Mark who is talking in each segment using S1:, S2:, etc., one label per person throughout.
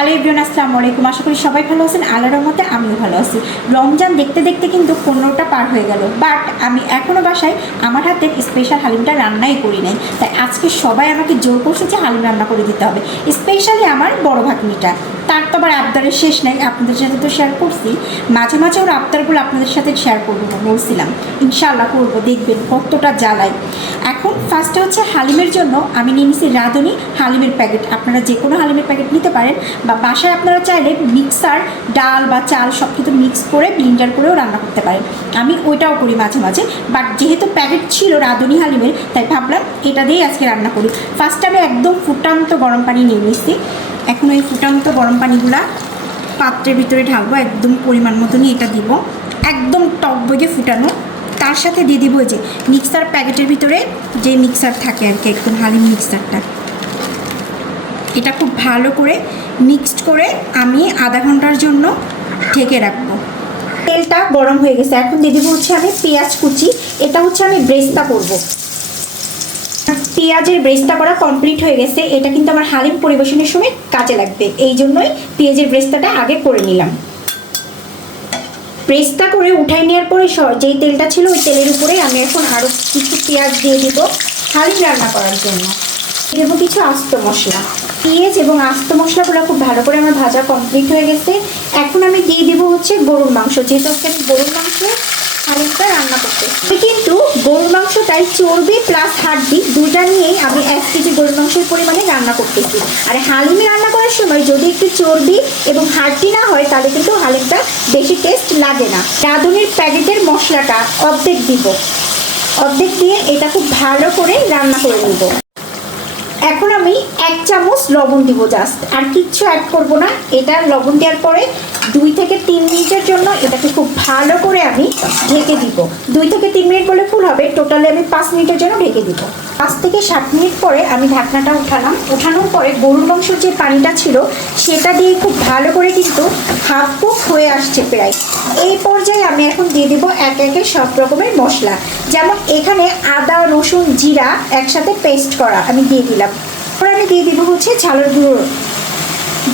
S1: Hello ইব্রিয়ান আসসালামু আলাইকুম। আশা করি সবাই ভালো আছেন। আল্লাহর রহমতে আমিও ভালো আছি। রমজান দেখতে দেখতে কিন্তু পনেরোটা পার হয়ে গেল। বাট আমি এখনও বাসায় আমার হাতে স্পেশাল হালিমটা রান্নাই করি নাই। তাই আজকে সবাই আমাকে জোর করছে যে হালিম রান্না করে দিতে হবে। স্পেশালি আমার বড় ভাগ্নিটা। তার তো আবার আবদারের শেষ নাই, আপনাদের সাথে তো শেয়ার করছি। মাঝে মাঝে ওর আবদারগুলো আপনাদের সাথে শেয়ার করব না, বলছিলাম। ইনশাআল্লাহ করব, দেখবেন কতটা জ্বালাই এখন ফার্স্টে হচ্ছে হালিমের জন্য আমি নিয়ে নিছি রাঁধুনি হালিমের প্যাকেট আপনারা যে কোনো হালিমের প্যাকেট নিতে পারেন বা বাসায় আপনারা চাইলে মিক্সার ডাল বা চাল সব কিছু মিক্স করে ব্লিন্ডার করেও রান্না করতে পারেন। আমি ওইটাও করি মাঝে মাঝে বাট যেহেতু প্যাকেট ছিল রাঁধুনি হালিমের, তাই ভাবলাম এটা দিয়েই আজকে রান্না করি। ফার্স্টে আমি একদম ফুটান্ত গরম পানি নিয়ে নিচ্ছি এখন ওই ফুটান্ত গরম পানিগুলা পাত্রের ভিতরে ঢালবো, একদম পরিমাণ মতনই এটা দিব। একদম টক বগে ফুটানো। তার সাথে দিয়ে দিব যে মিক্সার প্যাকেটের ভিতরে যে মিক্সার থাকে আর কি, একদম হালিম মিক্সারটা এটা খুব ভালো করে মিক্সড করে আমি আধা ঘণ্টার জন্য ঢেকে রাখব। তেলটা গরম হয়ে গেছে। এখন দিয়ে দিব হচ্ছে আমি পেঁয়াজ কুচি। এটা হচ্ছে আমি ব্রেস্তা করব। পেঁয়াজের ব্রেস্তা করা কমপ্লিট হয়ে গেছে। এটা কিন্তু আমার হালিম পরিবেশনের সময় কাজে লাগবে। এই জন্যই পেঁয়াজের ব্রেস্তাটা আগে করে নিলাম। ব্রেস্তা করে উঠাই নেওয়ার পরে যেই তেলটা ছিল ওই তেলের উপরে আমি এখন আরও কিছু পেঁয়াজ দিয়ে দিব হালিম রান্না করার জন্য। দেবো কিছু আস্ত মশলা। পেঁয়াজ এবং আস্ত মশলাগুলো খুব ভালো করে আমার ভাজা কমপ্লিট হয়ে গেছে। এখন আমি দিয়ে দিব হচ্ছে গরুর মাংস। যেহেতু আমি গরুর মাংস হালিমটা রান্না করতে। কিন্তু গরুর মাংসটাই চর্বি প্লাস হাড্ডি দুইটা নিয়েই আমি এক কেজি গরুর মাংসের পরিমাণে রান্না করতেছি। আর হালিমে রান্না করার সময় যদি একটু চর্বি এবং হাড্ডি না হয়, তাহলে কিন্তু হালিমটা বেশি টেস্ট লাগে না। রাঁধুনির প্যাকেটের মশলাটা অর্ধেক দিব। অর্ধেক দিয়ে এটা খুব ভালো করে রান্না করে নেব। এখন আমি এক চামচ লবণ দিব জাস্ট আর কিচ্ছু অ্যাড করব না। এটা লবণ দেওয়ার পরে দুই থেকে তিন মিনিটের জন্য এটাকে খুব ভালো করে আমি ঢেকে দিব। দুই থেকে তিন মিনিট বলে ফুল হবে। টোটালি আমি পাঁচ মিনিটের জন্য ঢেকে দিব। পাঁচ থেকে সাত মিনিট পরে আমি ঢাকনাটা উঠালাম। উঠানোর পরে গরুর মাংসের যে পানিটা ছিল সেটা দিয়ে খুব ভালো করে কিন্তু হাফ কুক হয়ে আসছে প্রায়। এই পর্যায়ে আমি এখন দিয়ে দিব এক একে সব রকমের মশলা। যেমন এখানে আদা, রসুন, জিরা একসাথে পেস্ট করা আমি দিয়ে দিলাম। এরপর আমি দিয়ে দিব হচ্ছে ঝালের গুঁড়ো।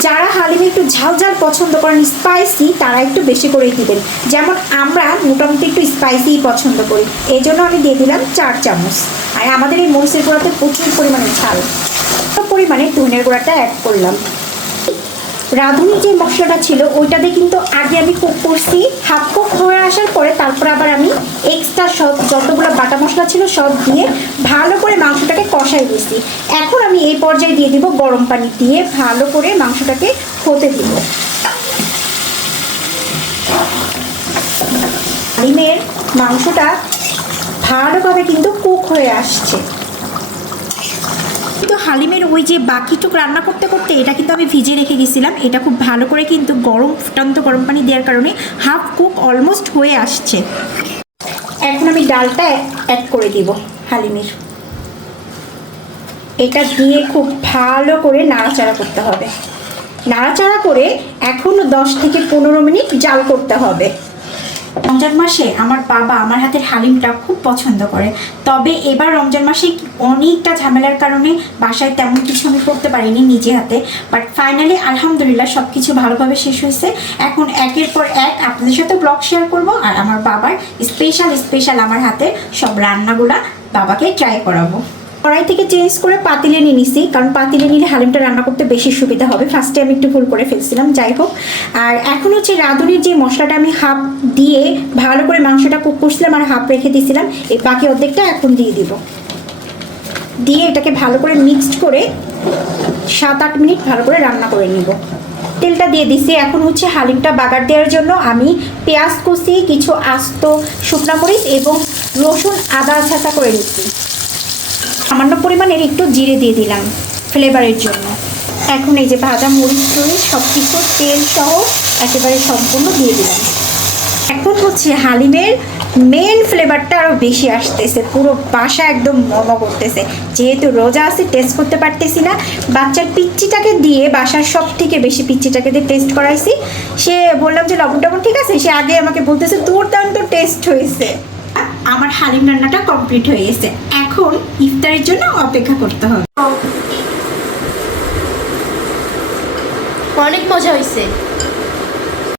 S1: যারা হালিমে একটু ঝাল ঝাল পছন্দ করেন স্পাইসি তারা একটু বেশি করেই দিবেন। যেমন আমরা মোটামুটি একটু স্পাইসিই পছন্দ করি। এই জন্য আমি দিয়ে দিলাম চার চামচ। আর আমাদের এই মরিচের গুঁড়াতে প্রচুর পরিমাণে ঝাল। পরিমাণে ধনের গুঁড়াটা অ্যাড করলাম। রাঁধুনি যে মশলাটা ছিল, ওইটা দিয়ে কিন্তু আগে আমি কুক করছি। হাফ কুক হয়ে আসার পরে তারপর আবার আমি এক্সট্রা সব যতগুলো বাটা মশলা ছিল সব দিয়ে ভালো করে মাংসটাকে কষাই দিয়েছি এখন আমি এই পর্যায়ে দিয়ে দিব গরম পানি দিয়ে ভালো করে মাংসটাকে হতে দিব। ডিমের মাংসটা ভালোভাবে কিন্তু কুক হয়ে আসছে। কিন্তু হালিমের ওই যে বাকিটুক রান্না করতে করতে এটা কিন্তু আমি ভিজে রেখে গেছিলাম। এটা খুব ভালো করে কিন্তু গরম, ফুটান্ত গরম পানি দেওয়ার কারণে হাফ কুক অলমোস্ট হয়ে আসছে। এখন আমি ডালটা অ্যাড করে দিব হালিমের। এটা দিয়ে খুব ভালো করে নাড়াচাড়া করতে হবে। নাড়াচাড়া করে এখনও দশ থেকে পনেরো মিনিট জাল করতে হবে। রমজান মাসে আমার বাবা আমার হাতের হালিমটা খুব পছন্দ করে। তবে এবার রমজান মাসে অনেকটা ঝামেলার কারণে বাসায় তেমন কিছু আমি করতে পারিনি নিজে হাতে। বাট ফাইনালি আলহামদুলিল্লাহ সব কিছু ভালোভাবে শেষ হয়েছে। এখন একের পর এক আপনাদের সাথে ব্লগ শেয়ার করব আর আমার বাবার স্পেশাল স্পেশাল আমার হাতে সব রান্নাগুলা বাবাকে ট্রাই করাবো। কড়াই থেকে চেঞ্জ করে পাতিলে নিয়ে নিছি, কারণ পাতিলে নিলে হালিমটা রান্না করতে বেশি সুবিধা হবে। ফার্স্টে আমি একটু ভুল করে ফেলছিলাম, যাই হোক। আর এখন হচ্ছে রাঁধুনির যে মশলাটা আমি হাফ দিয়ে ভালো করে মাংসটা কুক করছিলাম আর হাফ রেখে দিয়েছিলাম এই বাকি অর্ধেকটা এখন দিয়ে দিব। দিয়ে এটাকে ভালো করে মিক্সড করে সাত আট মিনিট ভালো করে রান্না করে নিব। তেলটা দিয়ে দিছি, এখন হচ্ছে হালিমটা বাগার দেওয়ার জন্য আমি পেঁয়াজ কষি কিছু আস্ত শুকনা মরিচ এবং রসুন আদা ছাঁচা করে নিচ্ছি সামান্য পরিমাণের একটু জিরে দিয়ে দিলাম ফ্লেভারের জন্য। এখন এই যে ভাজা মরিচ টরিচ সব কিছু তেল সহ একেবারে সম্পূর্ণ দিয়ে দিলাম। এখন হচ্ছে হালিমের মেন ফ্লেভারটা আরও বেশি আসতেছে, পুরো বাসা একদম মম করতেছে। যেহেতু রোজা আছে টেস্ট করতে পারতেছি না, বাচ্চার পিচ্চিটাকে দিয়ে বাসার সব থেকে বেশি পিচ্চিটাকে দিয়ে টেস্ট করাইছি। সে বললাম যে, লবণ টবণ ঠিক আছে? সে আগে আমাকে বলতেছে তোর দাম তো টেস্ট হয়েছে। আমার হালিম রান্নাটা কমপ্লিট হয়ে গেছে। এখন ইফতারের জন্য অপেক্ষা করতে হবে।
S2: অনেক মজা হয়েছে